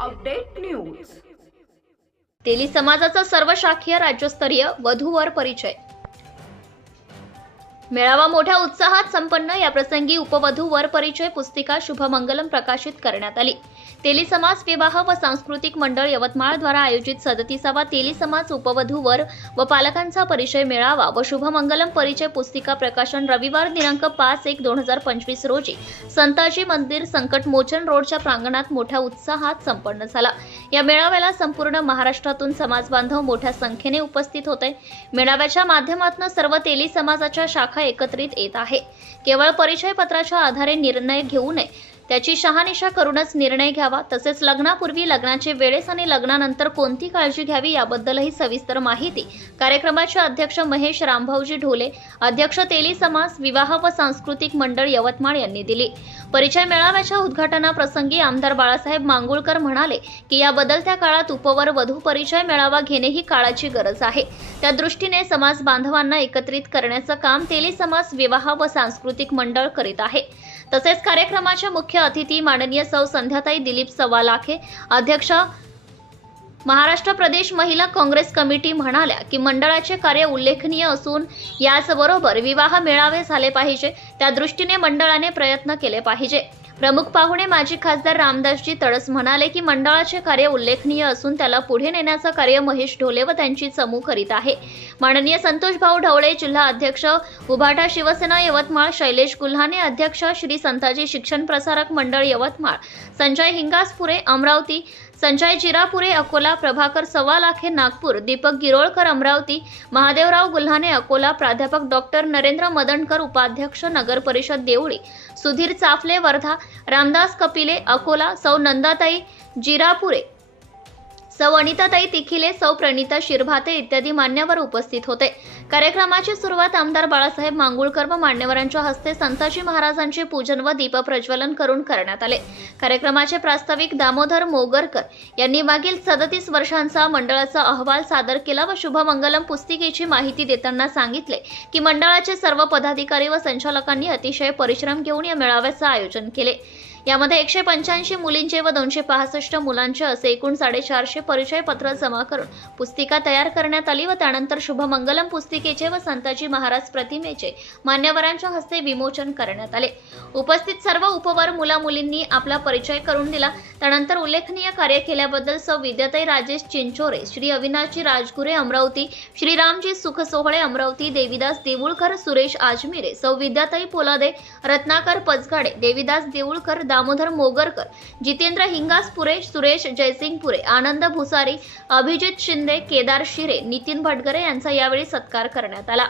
Update news. तेली समाजाचा सर्व शाखीय राज्यस्तरीय वधूवर परिचय. मेळावा मोठ्या उत्साहात संपन्न या प्रसंगी उपवधू वर परिचय पुस्तिका शुभमंगलम प्रकाशित करण्यात आली. तेली समाज विवाह व सांस्कृतिक मंडळ यवतमाळद्वारा आयोजित सदतीसावा तेली समाज उपवधूवर व पालकांचा परिचय मेळावा व शुभमंगलम परिचय पुस्तिका प्रकाशन रविवार दिनांक पाच एक दोन हजार पंचवीस रोजी संताजी मंदिर संकट मोचन रोडच्या प्रांगणात मोठ्या उत्साहात संपन्न झाला. या मेळाव्याला संपूर्ण महाराष्ट्रातून समाज बांधव मोठ्या संख्येने उपस्थित होते. मेळाव्याच्या माध्यमातून सर्व तेली समाजाच्या शाखा एकत्रित येत आहे. केवळ परिचय पत्राच्या आधारे निर्णय घेऊ नये त्याची शहानिशा करूनच निर्णय घ्यावा तसेच लग्नापूर्वी लग्नाचे वेळेस आणि लग्नानंतर कोणती काळजी घ्यावी याबद्दलही सविस्तर माहिती कार्यक्रमाचे अध्यक्ष महेश रामभाऊजी ढोले अध्यक्ष तेली समाज विवाह व सांस्कृतिक मंडळ यवतमाळ यांनी दिली. परिचय मेळाव्याच्या उद्घाटनाप्रसंगी आमदार बाळासाहेब मांगुळकर म्हणाले की या बदलत्या काळात उपवर वधू परिचय मेळावा घेणे ही काळाची गरज आहे. त्या दृष्टीने समाज बांधवांना एकत्रित करण्याचं काम तेली समाज विवाह व सांस्कृतिक मंडळ करीत आहे. तसेच कार्यक्रमाच्या मुख्य अतिथी माननीय सौ संध्याताई दिलीप सवालाखे अध्यक्ष महाराष्ट्र प्रदेश महिला काँग्रेस कमिटी म्हणाल्या की मंडळाचे कार्य उल्लेखनीय असून याचबरोबर विवाह मेळावे झाले पाहिजे. त्या दृष्टीने मंडळाने प्रयत्न केले पाहिजे. प्रमुख पाहुणे माजी खासदार रामदासजी तडस म्हणाले की मंडळाचे कार्य उल्लेखनीय असून त्याला पुढे नेण्याचं कार्य महेश ढोले व त्यांची चमू करीत आहे. माननीय संतोष भाऊ ढवळे जिल्हा अध्यक्ष उभाटा शिवसेना यवतमाळ शैलेश गुल्हाने अध्यक्ष श्री संताजी शिक्षण प्रसारक मंडळ यवतमाळ संजय हिंगासपुरे अमरावती संजय जिरापुरे अकोला प्रभाकर सवालाखे नागपूर दीपक गिरोळकर अमरावती महादेवराव गुल्हाने अकोला प्राध्यापक डॉक्टर नरेंद्र मदनकर उपाध्यक्ष नगर परिषद देवळी सुधीर चाफले वर्धा रामदास कपिले अकोला सौ नंदाताई जिरापुरे सौ अनिताताई तिखिले सौ प्रणिता शिरभाते इत्यादी मान्यवर उपस्थित होते. कार्यक्रमाची सुरुवात आमदार बाळासाहेब मांगुळकर व मान्यवरांच्या हस्ते संताजी महाराजांचे पूजन व दीपप्रज्वलन करून करण्यात आले. कार्यक्रमाचे प्रास्ताविक दामोदर मोगरकर यांनी मागील सदतीस वर्षांचा मंडळाचा अहवाल सादर केला व शुभमंगलम पुस्तिकेची माहिती देताना सांगितले की मंडळाचे सर्व पदाधिकारी व संचालकांनी अतिशय परिश्रम घेऊन या मेळाव्याचं आयोजन केले. यामध्ये एकशे पंच्याऐंशी मुलींचे व दोनशे पासष्ट मुलांचे असे एकूण साडेचारशे परिचय पत्र जमा करून पुस्तिका तयार करण्यात आली व त्यानंतर शुभमंगलम पुस्तिकेचे व संताजी महाराज प्रतिमेचे मान्यवरांच्या हस्ते विमोचन करण्यात आले. उपस्थित सर्व उपवर मुला मुलींनी आपला परिचय करून दिला. त्यानंतर उल्लेखनीय कार्य केल्याबद्दल सौ विद्याताई राजेश चिंचोरे श्री अविनाशजी राजगुरे अमरावती श्रीरामजी सुख सोहळे अमरावती देवीदास देऊळकर सुरेश आजमिरे सौ विद्याताई पोलादे रत्नाकर पचगाडे देवीदास देऊळकर दामोदर मोगरकर जितेंद्र हिंगासपुरे सुरेश जयसिंगपुरे आनंद भुसारी अभिजित शिंदे केदार शिरे नितीन भटगरे यांचा यावेळी सत्कार करण्यात आला.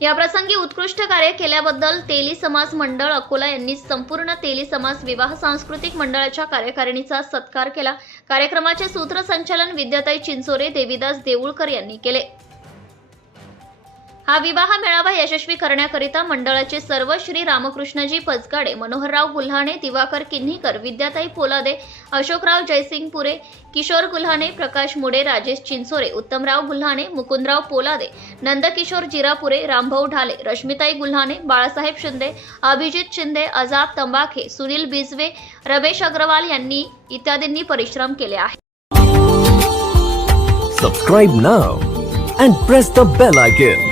या प्रसंगी उत्कृष्ट कार्य केल्याबद्दल तेली समाज मंडळ अकोला यांनी संपूर्ण तेली समाज विवाह सांस्कृतिक मंडळाच्या कार्यकारिणीचा सत्कार केला. कार्यक्रमाचे सूत्रसंचालन विद्याताई चिंचोरे देवीदास देऊळकर यांनी केले. हा विवाह मेळावा यशस्वी करण्याकरिता मंडळाचे सर्व श्री रामकृष्णजी पचगाडे मनोहरराव गुल्हाणे दिवाकर किन्हीकर विद्याताई पोलादे अशोकराव जयसिंगपुरे किशोर गुल्हाणे प्रकाश मुडे राजेश चिंचोरे उत्तमराव गुल्हाणे मुकुंदराव पोलादे नंदकिशोर जिरापुरे रामभाऊ ढाले रश्मिताई गुल्हाणे बाळासाहेब शिंदे अभिजित शिंदे अजाब तंबाखे सुनील बिजवे रमेश अग्रवाल यांनी इत्यादींनी परिश्रम केले आहे सबस्क्राईब नाव and press the bell icon.